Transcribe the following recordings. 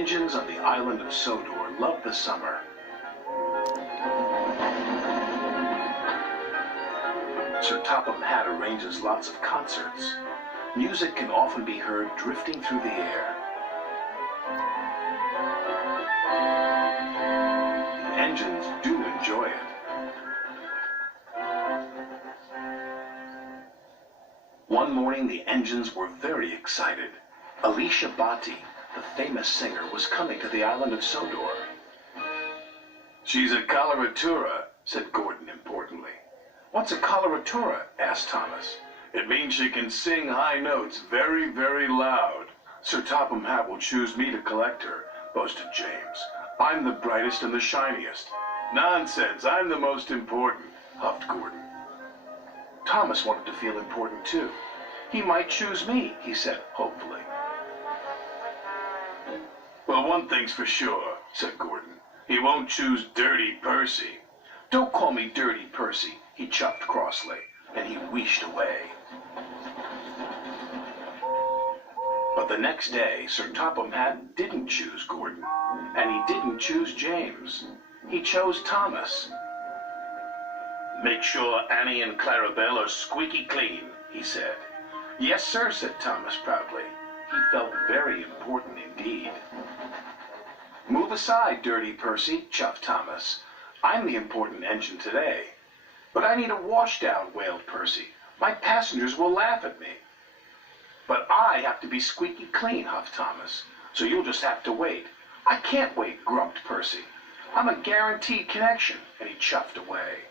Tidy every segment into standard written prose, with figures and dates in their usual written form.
engines on the island of Sodor loved the summer. Sir Topham Hatt arranges lots of concerts. Music can often be heard drifting through the air. The engines do enjoy it. One morning, the engines were very excited. Alicia Bhatti, the famous singer, was coming to the island of Sodor. "She's a coloratura," said Gordon importantly. "What's a coloratura?" asked Thomas. "It means she can sing high notes very, very loud. Sir Topham Hatt will choose me to collect her," boasted James. "I'm the brightest and the shiniest." "Nonsense, I'm the most important," huffed Gordon. Thomas wanted to feel important too. "He might choose me," he said hopefully. "Well, one thing's for sure," said Gordon. "He won't choose Dirty Percy." "Don't call me Dirty Percy," he chuffed crossly, and he wheeshed away. But the next day, Sir Topham Hatt didn't choose Gordon, and he didn't choose James. He chose Thomas. "Make sure Annie and Clarabelle are squeaky clean," he said. "Yes, sir," said Thomas proudly. He felt very important indeed. "Move aside, Dirty Percy," chuffed Thomas. "I'm the important engine today." "But I need a washdown," wailed Percy. "My passengers will laugh at me." "But I have to be squeaky clean," huffed Thomas. "So you'll just have to wait." "I can't wait," grumped Percy. "I'm a guaranteed connection," and he chuffed away.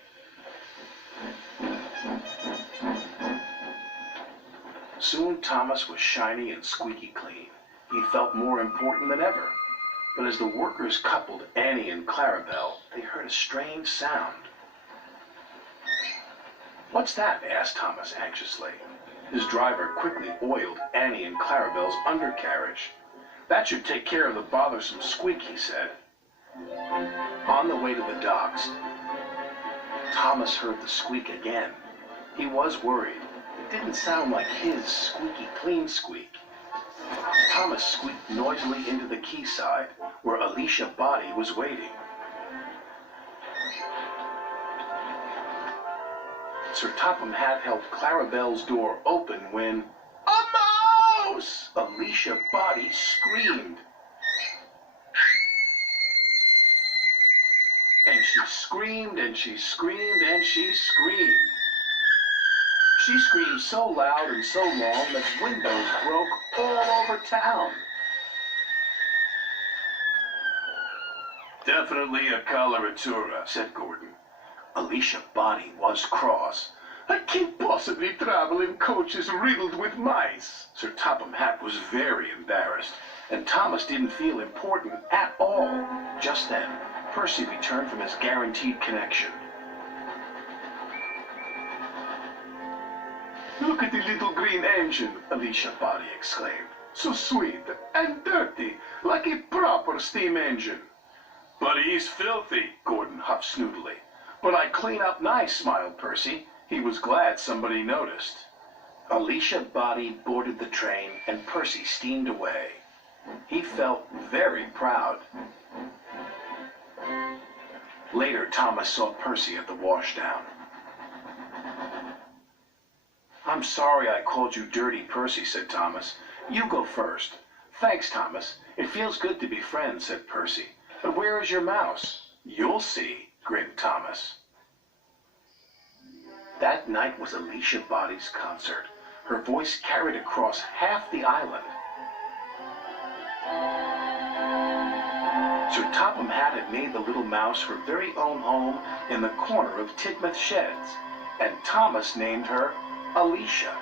Soon Thomas was shiny and squeaky clean. He felt more important than ever. But as the workers coupled Annie and Clarabelle, they heard a strange sound. "What's that?" asked Thomas anxiously. His driver quickly oiled Annie and Clarabelle's undercarriage. "That should take care of the bothersome squeak," he said. On the way to the docks, Thomas heard the squeak again. He was worried. It didn't sound like his squeaky clean squeak. Thomas squeaked noisily into the quayside, where Alicia Bhatti was waiting. Sir Topham Hatt held Clarabelle's door open when, "A mouse!" Alicia Bhatti screamed. And she screamed, and she screamed, and she screamed. She screamed so loud and so long that windows broke all over town. "Definitely a coloratura," said Gordon. Alicia Bhatti was cross. "I can't possibly travel in coaches riddled with mice." Sir Topham Hatt was very embarrassed, and Thomas didn't feel important at all. Just then, Percy returned from his guaranteed connection. "Look at the little green engine," Alicia Bhatti exclaimed. "So sweet and dirty, like a proper steam engine." "But he's filthy," Gordon huffed snootily. "But I clean up nice," smiled Percy. He was glad somebody noticed. Alicia Bhatti boarded the train, and Percy steamed away. He felt very proud. Later, Thomas saw Percy at the washdown. "I'm sorry I called you Dirty Percy," said Thomas. "You go first." "Thanks, Thomas. It feels good to be friends," said Percy. "But where is your mouse?" "You'll see," grinned Thomas. That night was Alicia Bhatti's concert. Her voice carried across half the island. Sir Topham Hatt had made the little mouse her very own home in the corner of Tidmouth Sheds, and Thomas named her Alicia.